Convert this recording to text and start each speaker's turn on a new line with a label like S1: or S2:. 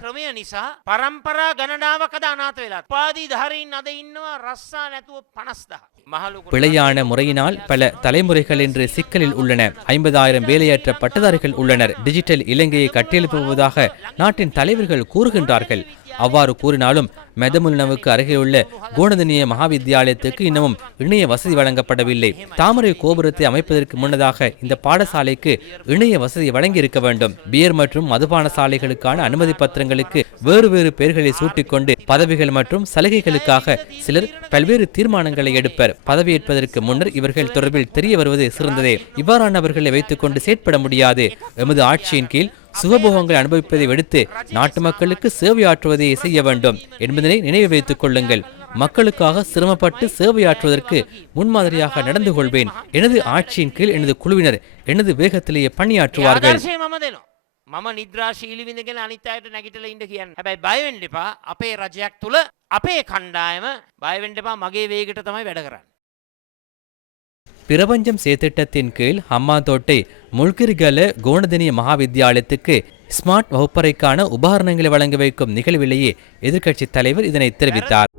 S1: ක්‍රමය නිසා පරම්පරා ගණනාවකද අනාත වෙලා. පාදී ධාරීන් අද ඉන්නවා රස්සා නැතුව පනස්දා. මහලුකු
S2: பிழையான முறையினால் பல தலைமுறைகள் இன்று சிக்கலில் உள்ளன ஐம்பதாயிரம் வேலையற்ற பட்டதாரிகள் உள்ளனர் டிஜிட்டல் இலங்கையை கட்டியெழுப்புவதாக நாட்டின் தலைவர்கள் கூறுகின்றார்கள் அவ்வாறு கூறினாலும் மெதமுல்னவுக்கு அருகிலுள்ள கோணதனிய மகாவித்தியாலயத்துக்கு இன்னமும் இணைய வசதி வழங்கப்படவில்லை. தாமரை கோபுரத்தை அமைப்பதற்கு முன்னதாக இந்த பாடசாலைக்கு இணைய வசதி வழங்கி இருக்க வேண்டும். பியர் மற்றும் மதுபான சாலைகளுக்கான அனுமதி பத்திரங்களுக்கு வேறு வேறு பெயர்களை சூட்டிக்கொண்டு பதவிகள் மற்றும் சலுகைகளுக்காக சிலர் பல்வேறு தீர்மானங்களை எடுப்பர். பதவியேற்பதற்கு முன்னர் இவர்கள் தொடர்பில் தெரிய வருவது சிறந்ததே. இவ்வாறானவர்களை வைத்துக்கொண்டு செயற்பட முடியாது. எமது ஆட்சியின் கீழ் சுகபோகங்களை அனுபவிப்பதை விடுத்து நாட்டு மக்களுக்கு சேவையாற்றுவதை செய்ய வேண்டும் என்பதனை நினைவு வைத்துக் கொள்ளுங்கள் மக்களுக்காக சிரமப்பட்டு சேவையாற்றுவதற்கு முன்மாதிரியாக நடந்து கொள்வேன் எனது ஆட்சியின் கீழ் எனது குழுவினர் எனது வேகத்திலேயே பணியாற்றுவார்கள்
S1: ආදර්ශය මම දෙනවා. මම නිද්‍රා ශීලිවිඳගෙන අනිත් අයට නැගිටල ඉන්න කියන්න හැබැයි බයවෙන්ඩ එපා අපේ රජයක් තුළ අපේ කණ්ඩායම බයවෙන්ඩ එපා මගේ වේගට තමයි වැඩ කරන්න.
S2: பிரபஞ்சம் சேத்திட்டத்தின் கீழ் ஹம்மாந்தோட்டை முல்கிரிகல கோணதனிய மகாவித்யாலயத்துக்கு ஸ்மார்ட் வகுப்பறைக்கான உபகரணங்களை வழங்க வைக்கும் நிகழ்விலேயே எதிர்க்கட்சித் தலைவர் இதனை தெரிவித்தார்.